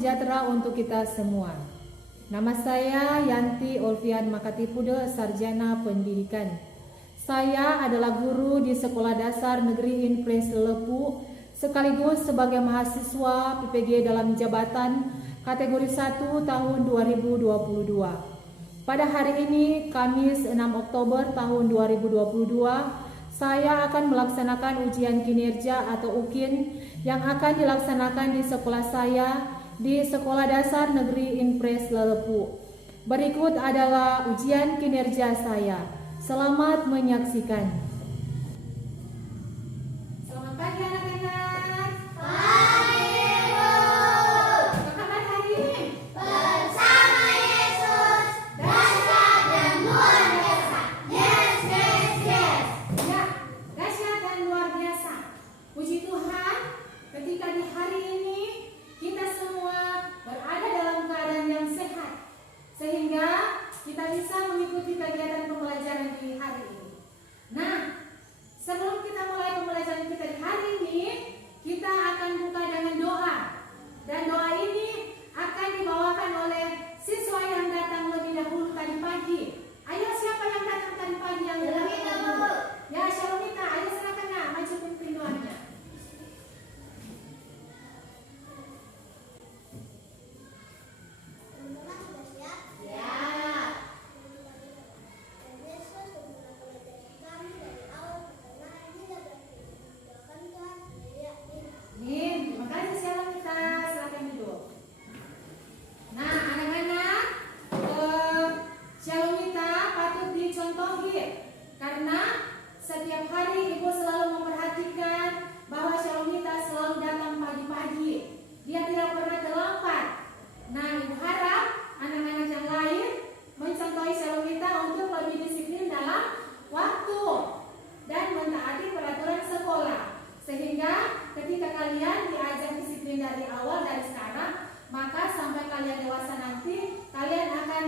sejahtera untuk kita semua. Nama saya Yanti Olvian Makatipude, Sarjana Pendidikan. Saya adalah guru di Sekolah Dasar Negeri Impres Lepu, sekaligus sebagai mahasiswa PPG dalam jabatan kategori 1 tahun 2022. Pada hari ini, Kamis 6 Oktober tahun 2022, saya akan melaksanakan ujian kinerja atau UKIN yang akan dilaksanakan di sekolah saya di Sekolah Dasar Negeri Impres Lepu. Berikut adalah ujian kinerja saya. Selamat menyaksikan. Selamat pagi anak-anak. Pagi, Bu. Apa kabar hari ini? Bersama Yesus, dahsyat dan luar biasa. Yes, yes, yes. Ya, dahsyat dan luar biasa. Puji Tuhan, ketika di hari ini kita semua berada dalam keadaan yang sehat, sehingga kita bisa mengikuti kegiatan pembelajaran di hari ini. Nah, sebelum kita mulai pembelajaran kita di hari ini, kita akan buka dengan doa. Dan doa ini akan dibawakan oleh siswa yang datang lebih dahulu tadi pagi. Ayo, siapa yang datang tadi pagi yang Shalomita, datang Bu. dulu? Ya, Shalomita, ayo silakan nak, maju pimpin doanya. Teman-teman sudah siap? Ya. Dan Yesus memulai pelajaran kami dari awal pertengahan hingga berakhir. Doakan Tuhan sendiri. Amin. Amin. Terima kasih Shalomita, silakan duduk. Nah, anak-anak, Shalomita patut dicontohi karena setiap hari ibu selalu memperhatikan bahwa Shalomita selalu datang pagi-pagi. Dia tidak pernah terlambat. Nah, ibu harap anak-anak yang lain mencontohi Shalomita untuk lebih disiplin dalam waktu dan mentaati peraturan sekolah. Sehingga ketika kalian diajak disiplin dari awal, dari sekarang, maka sampai kalian dewasa nanti, kalian akan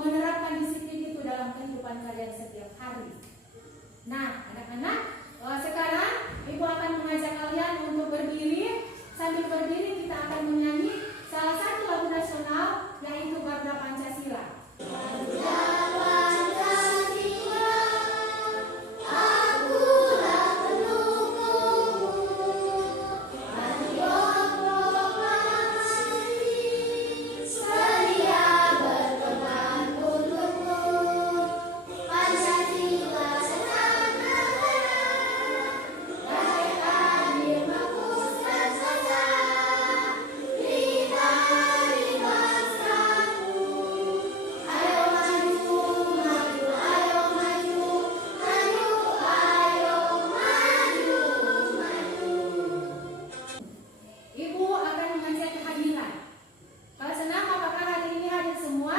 menerapkan disiplin itu dalam kehidupan kalian setiap hari. Nah, anak-anak, sekarang ibu akan mengajak kalian untuk berdiri. Sambil berdiri kita akan menyanyi salah satu lagu nasional, yaitu Garuda Pancasila. Ibu akan mengajak kehadiran. Kalau senang, apakah hari ini hadir semua?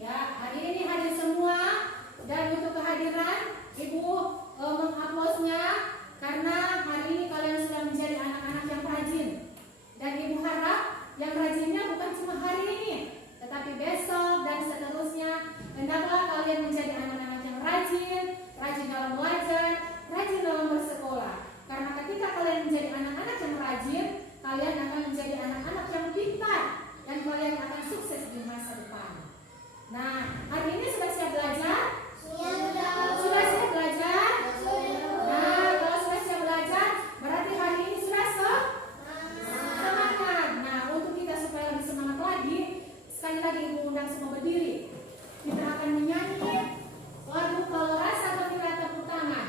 Ya, hari ini hadir semua. Dan untuk kehadiran, ibu menguploadnya karena hari ini kalian sudah menjadi anak-anak yang rajin. Dan ibu harap yang rajinnya bukan cuma hari ini, tetapi besok dan seterusnya. Hendaklah kalian menjadi anak-anak yang rajin, rajin dalam belajar, rajin dalam bersekolah. Karena ketika kalian menjadi anak-anak yang rajin, kalian akan menjadi anak-anak yang pintar dan kalian akan sukses di masa depan. Nah, hari ini sudah siap belajar? Sudah siap belajar? Nah, kalau sudah siap belajar, berarti hari ini sudah semangat. Nah, untuk kita supaya lebih semangat lagi, sekali lagi ibu undang semua berdiri. Kita akan menyanyi lagu Kalau Rasa Gembira Tepuk Tangan.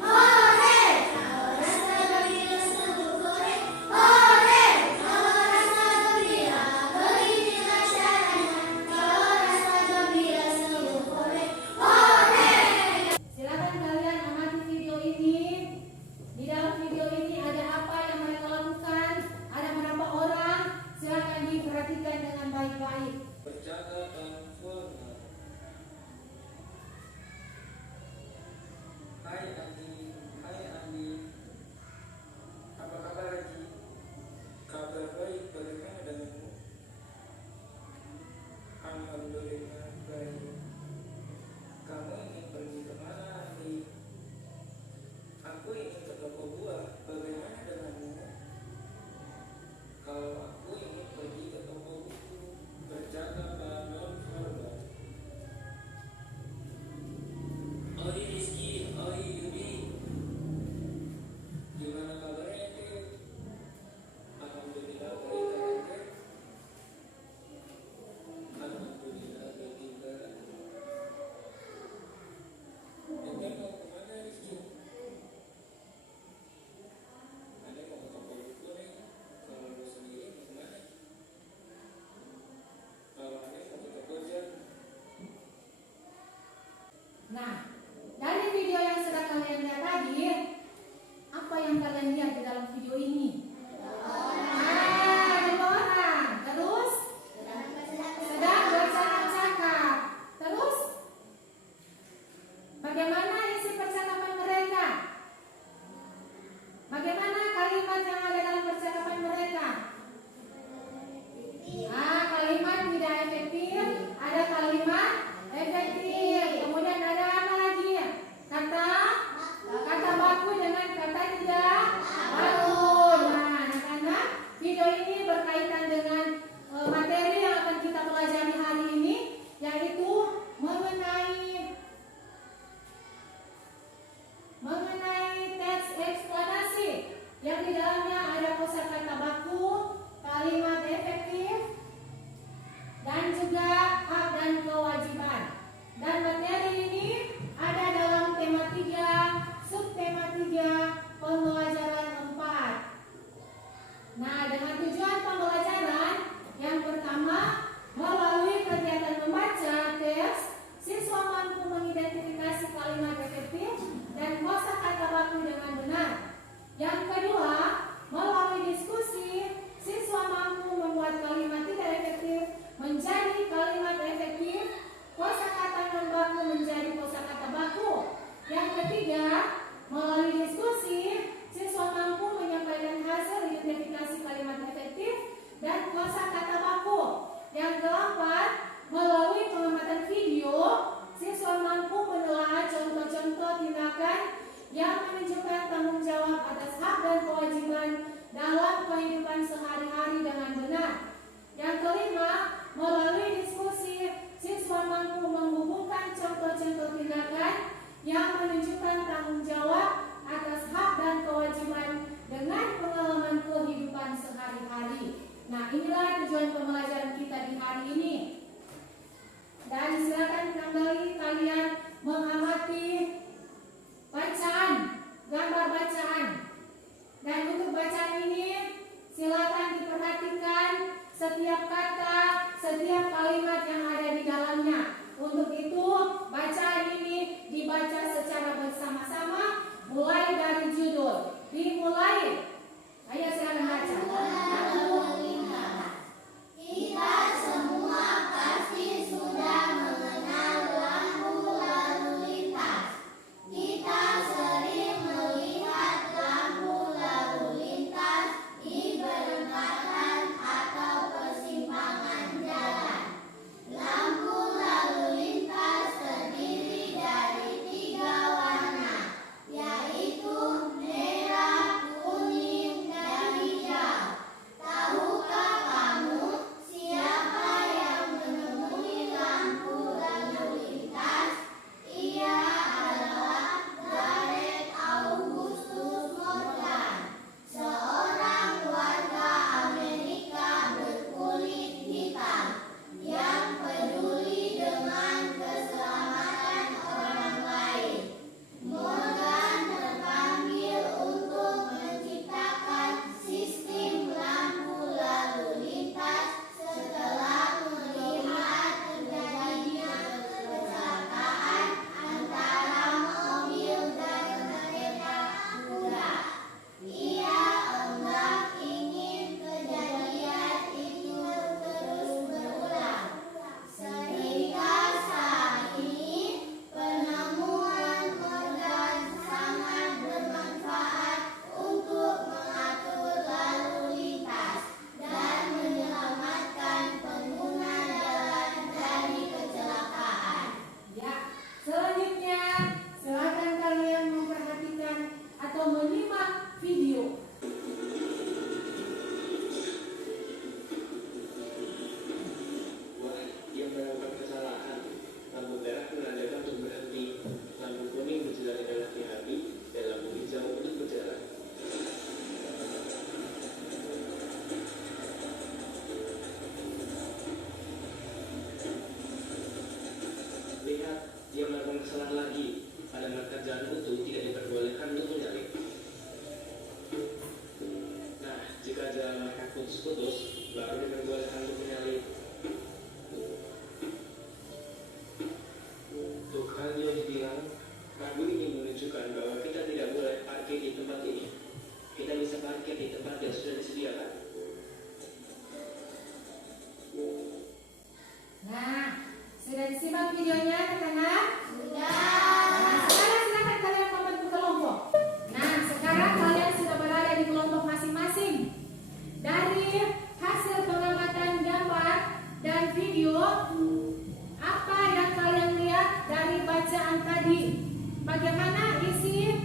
Hore! di hari ini. Dan silakan kembali kalian mengamati bacaan, gambar bacaan. Dan untuk bacaan ini silakan diperhatikan setiap kata, setiap kalimat yang ada di dalamnya. Untuk itu bacaan ini dibaca secara bersama-sama mulai dari judul. Dimulai. Ayo silakan baca. Kita semua pasti sudah mengenal lampu lalu lintas. Kita sering melihat lampu lalu lintas di perempatan atau persimpangan jalan. Lampu lalu lintas terdiri dari 3 warna, yaitu merah, kuning, dan hijau. Tahukah kamu siapa yang menemui lampu lalu lintas? Ia adalah Gareth Augustus Morgan, seorang warga Amerika berkulit hitam yang peduli dengan keselamatan orang lain. Morgan terpanggil untuk menciptakan sistem lampu lalu lintas setelah melihat terjadinya kecelakaan antara mobil dan kereta kuda. Ia enggak ingin kejadian itu terus berulang. Sehingga saat ini penemuan Morgan sangat bermanfaat untuk mengatur lalu lintas dan menyelamatkan pengguna jalan dari kecelakaan. Ya, selanjutnya silakan kalian memperhatikan atau menyimak video. Wah, dia melakukan kesalahan. Lampu merah menandakan untuk berhenti, lampu kuning menjelaskan hati-hati, dan lampu hijau untuk berjalan. Lihat, dia melakukan kesalahan lagi. Pada marka jalan itu tidak diperbolehkan untuk menyalip. Nah, jika jalan mereka putus-putus, baru diperbolehkan untuk menyalip. Tuh kan dia dibilang, Rabu ini menunjukkan bahwa kita tidak boleh parkir di tempat ini. Kita bisa parkir di tempat yang sudah disediakan. Nah, sudah disimak videonya anak-anak? Sudah. Nah, sekarang silakan kalian membentuk kelompok. Nah, sekarang kalian sudah berada di kelompok masing-masing. Dari hasil pengamatan gambar dan video, apa yang kalian lihat dari bacaan tadi? Bagaimana isi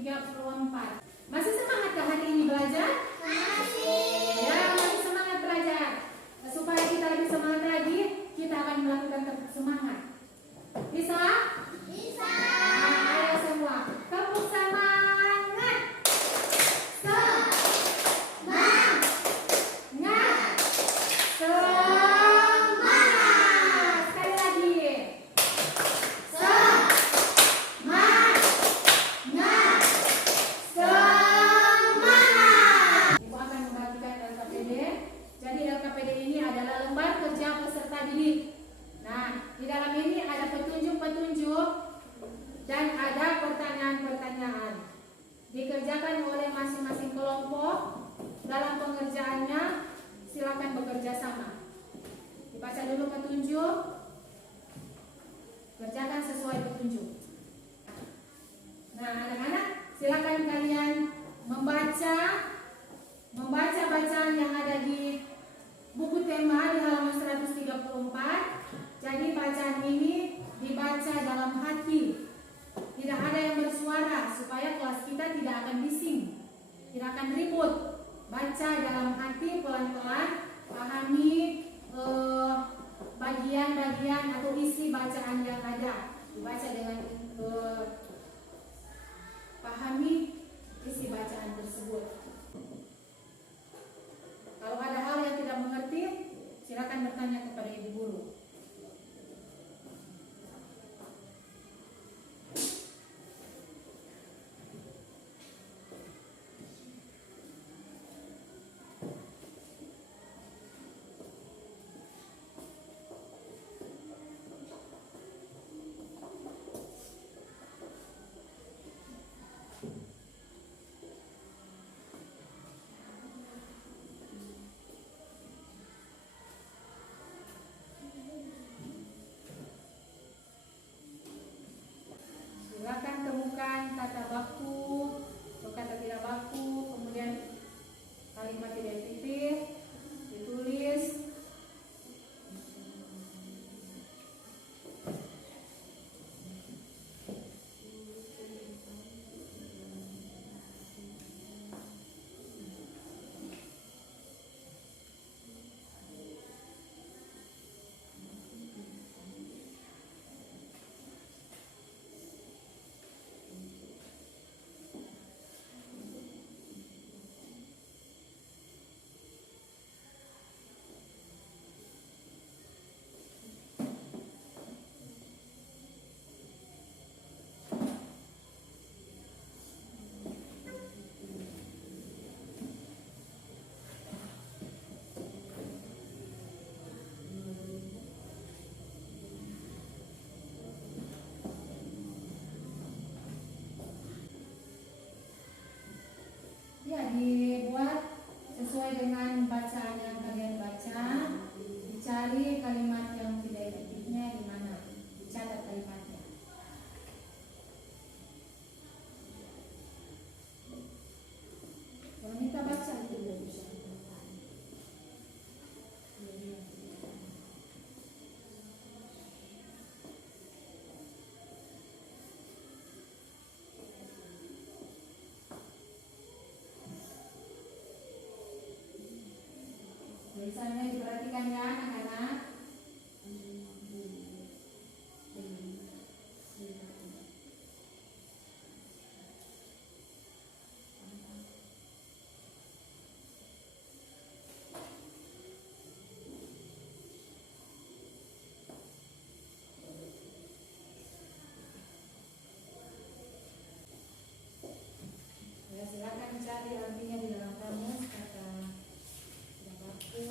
134. Masih semangat kah hari ini belajar? Masih. Ya, masih semangat belajar. Supaya kita lebih semangat lagi, kita akan melakukan semangat. Bisa? Bisa. Nah, ayo semua. Tepuk semangat. Semangat. Semangat. Sekali lagi. Semangat. Semangat. Ibu akan membagikan LKPD. Jadi LKPD ini adalah lembar kerja peserta didik. Nah, di dalam ini ada petunjuk-petunjuk dan ada pertanyaan-pertanyaan. Dikerjakan oleh masing-masing kelompok. Dalam pengerjaannya silakan bekerja sama. Dibaca dulu petunjuk. Kerjakan sesuai petunjuk. Nah, anak-anak, silakan kalian membaca bacaan yang ada di buku tema di halaman 134. Jadi bacaan ini dibaca dalam hati. Tidak ada yang bersuara supaya kelas kita tidak akan bising, tidak akan ribut. Baca dalam hati pelan-pelan, pahami bagian-bagian atau isi bacaan yang ada. Dibaca dengan pahami isi bacaan tersebut. Kalau ada hal yang tidak mengerti, silakan bertanya kepada ibu guru. Silakan temukan kata baku atau kata tidak baku, kemudian kalimat tidak efektif, ditulis. Ya, dibuat sesuai dengan bacaan yang kalian baca. Dicari kalimat yang tidak efektifnya di mana, dicatat kalimatnya. Kalau kita baca itu tidak bisa. Misalnya diperhatikan ya anak-anak. Ya, silakan cari artinya di dalam kamus kata tidak baku.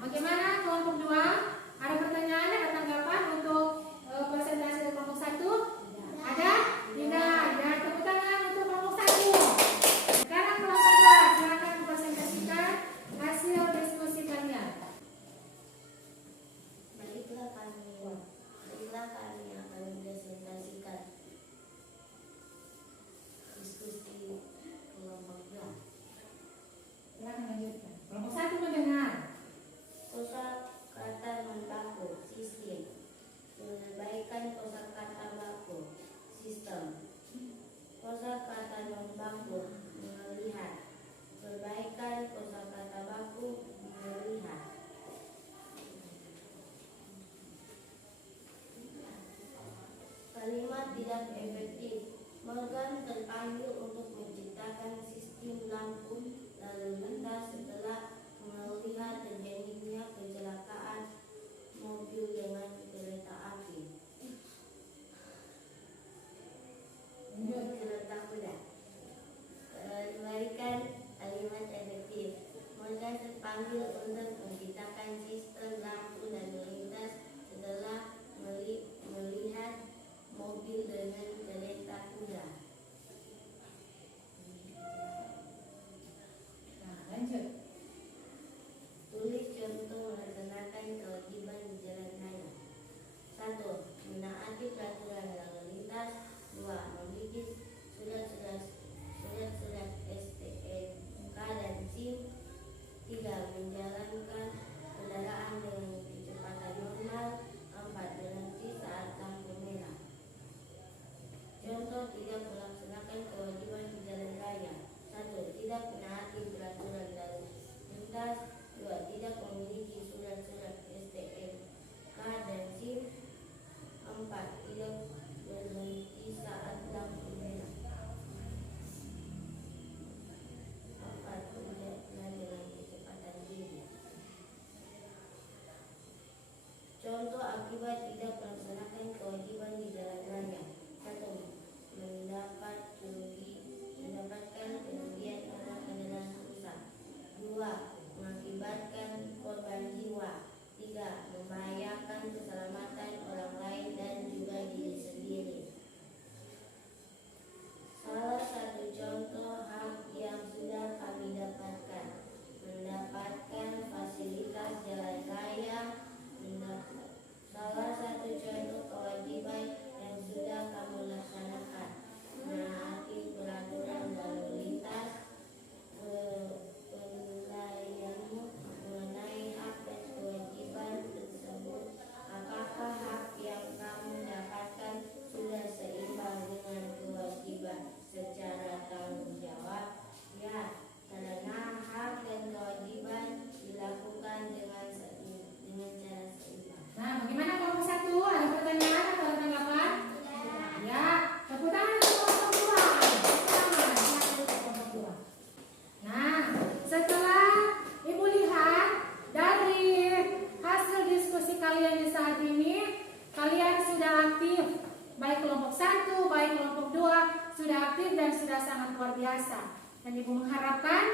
bagaimana kelompok 2? Ada pertanyaan, ada tanggapan untuk presentasi dari kelompok 1? Ada? Tidak. Ya, tepuk tangan untuk kelompok 1. Sekarang kelompok 2, silakan presentasikan hasil diskusi kalian. Baiklah kami akan mempresentasikan diskusi kelompok 2. Silakan lanjutkan. Kelompok 1 mendengar. Kosakata non-baku sistem. Perbaikan kosakata baku sistem. Kosakata non-baku melihat. Perbaikan kosakata baku melihat. Kalimat tidak efektif. Morgan terpanggil untuk menciptakan sistem lampu lalu lintas setelah melihat terjadinya kecelakaan mobil dengan kereta api. Kereta kuda. Perbaikan kalimat efektif. Morgan terpanggil untuk menciptakan sistem lampu lalu lintas setelah melihat mobil dengan kereta kuda. Nah, lanjut. Tulis contoh melaksanakan kewajiban di jalan raya. 1. Menaati peraturan lalu lintas. 2. Memiliki surat-surat STNK dan SIM. 3. Menjalankan kendaraan dengan kecepatan normal. 4. Berhenti saat lampu merah. Contoh tidak melaksanakan kewajiban di jalan raya. 1. Tidak menaati peraturan lalu lintas. 2. Tidak memiliki surat-surat STNK dan SIM. 4. Tidak berhenti saat lampu merah. 4. Tidak dengan kecepatan tinggi. Contoh akibat tidak melaksanakan kewajiban di jalan raya. 1. Mendapatkan kerugian karena kendaraan rusak. 2. Mengakibatkan korban jiwa. 3. Membahayakan keselamatan orang lain dan juga diri sendiri. Salah satu contoh hak yang sudah kami dapatkan: mendapatkan fasilitas jalan raya. Salah satu contoh kewajiban yang sudah kamu laksanakan: menaati peraturan lalu lintas. Penilaianmu mengenai hak dan kewajiban tersebut, apakah hak yang kamu dapatkan sudah seimbang dengan kewajiban secara tanggung jawab? Ya, karena hak dan kewajiban dilakukan dengan cara seimbang. Nah, bagaimana kelompok 1? Ada pertanyaan atau ada tanggapan? Ya, tepuk tangan untuk kelompok 2. Nah, setelah Ibu lihat dari hasil diskusi kalian di saat ini, kalian sudah aktif. Baik kelompok 1, baik kelompok 2 sudah aktif dan sudah sangat luar biasa. Dan Ibu mengharapkan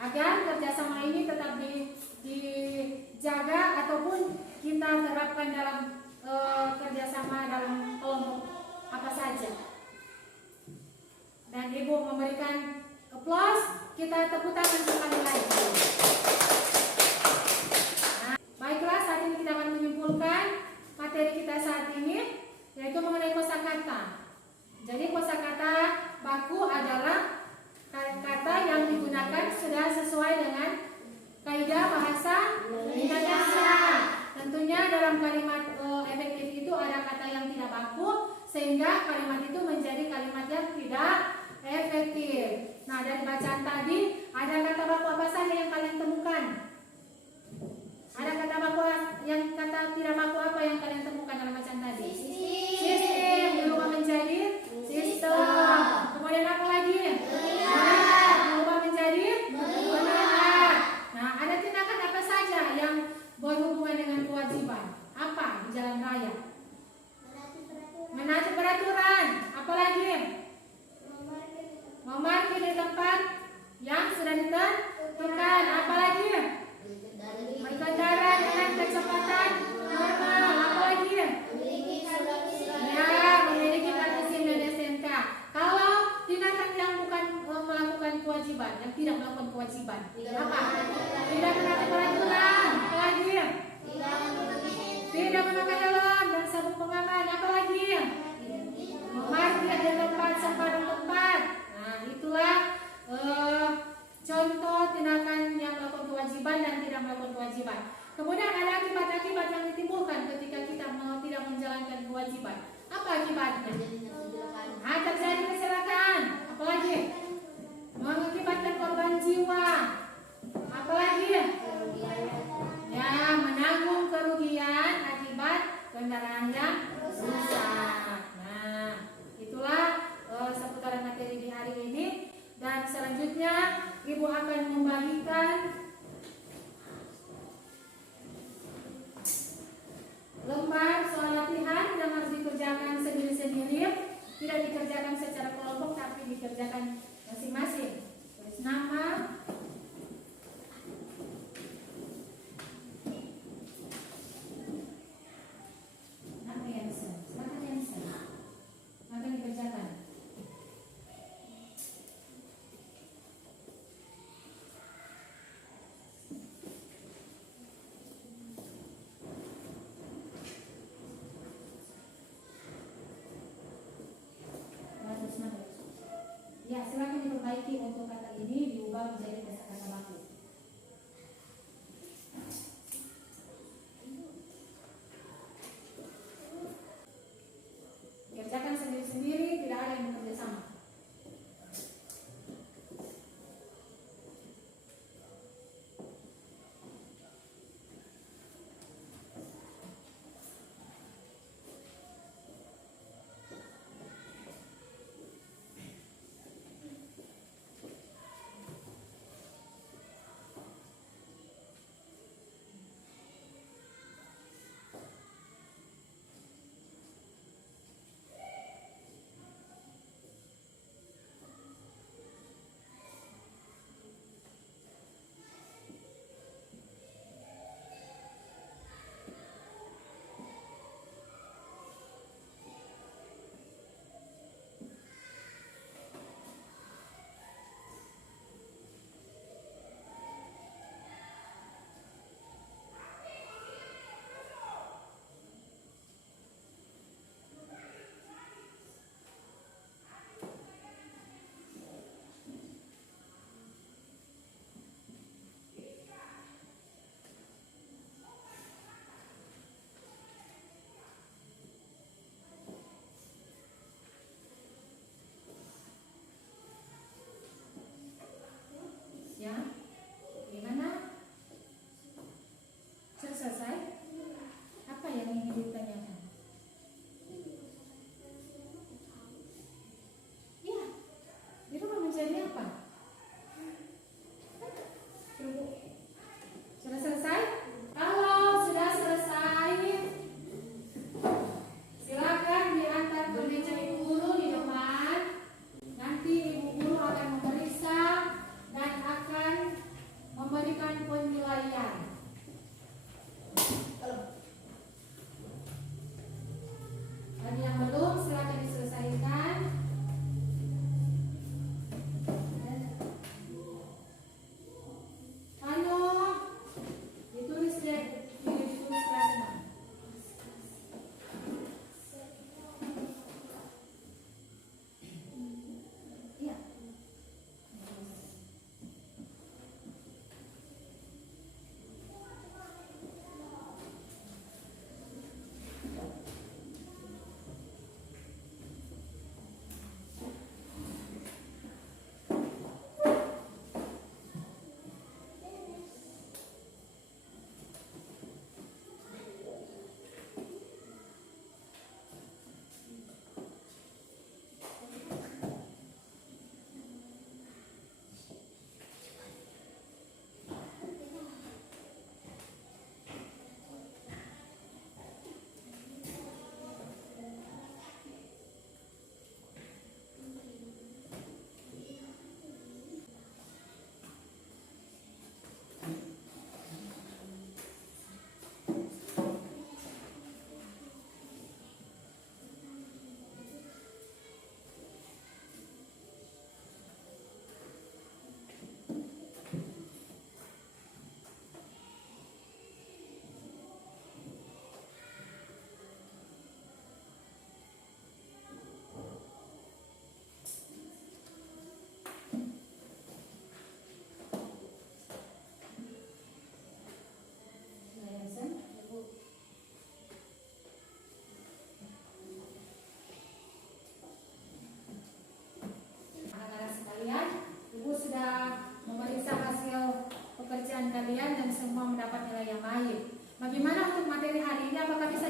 agar kerjasama ini tetap dijaga ataupun kita terapkan dalam kerjasama dalam kelompok apa saja. Dan Ibu memberikan applause, kita tepuk tangan sekali lagi. Nah, baiklah, saat ini kita akan menyimpulkan materi kita saat ini, yaitu mengenai kosakata. Jadi kosakata baku adalah kata yang digunakan sudah sesuai dengan kaidah bahasa Indonesia. Tentunya dalam kalimat efektif itu ada kata yang tidak baku, sehingga kalimat itu menjadi kalimat yang tidak efektif. Nah, dari bacaan tadi ada kata baku apa saja yang kalian temukan? Ada kata baku yang kata tidak baku apa yang kalian temukan dalam bacaan tadi? Sistem berubah menjadi sistem. Kemudian apa lagi? Berubah menjadi benar. Nah, ada tindakan apa saja yang berhubungan dengan kewajiban? Apa di jalan raya? Menaati peraturan. Apa lagi? Memarkir di tempat yang sudah ditentukan. kewajiban. Apa? Tidak menaati peraturan. Apa lagi? Tidak memakai helm dan sabuk pengaman. Apa lagi? Memarkir di tempat sembarang tempat. Nah, itulah contoh tindakan yang melakukan kewajiban dan tidak melakukan kewajiban. Kemudian ada akibat-akibat yang ditimbulkan ketika kita tidak menjalankan kewajiban. Apa akibatnya? Terjadi kecelakaan. Apalagi? Mengakibatkan korban jiwa. Apalagi? Ya, menanggung kerugian akibat kendaraan yang rusak. Nah, itulah seputaran materi di hari ini. Dan selanjutnya Ibu akan membagikan lembar soal latihan yang harus dikerjakan sendiri-sendiri, tidak dikerjakan secara kelompok tapi dikerjakan masing-masing. Tulis nama, silakan yang bisa akan dikerjakan. Ya, silakan diperbaiki untuk kata ini diubah menjadi kata-kata baku. Kerjakan sendiri-sendiri, tidak ada yang bekerja sama. ini apakah bisa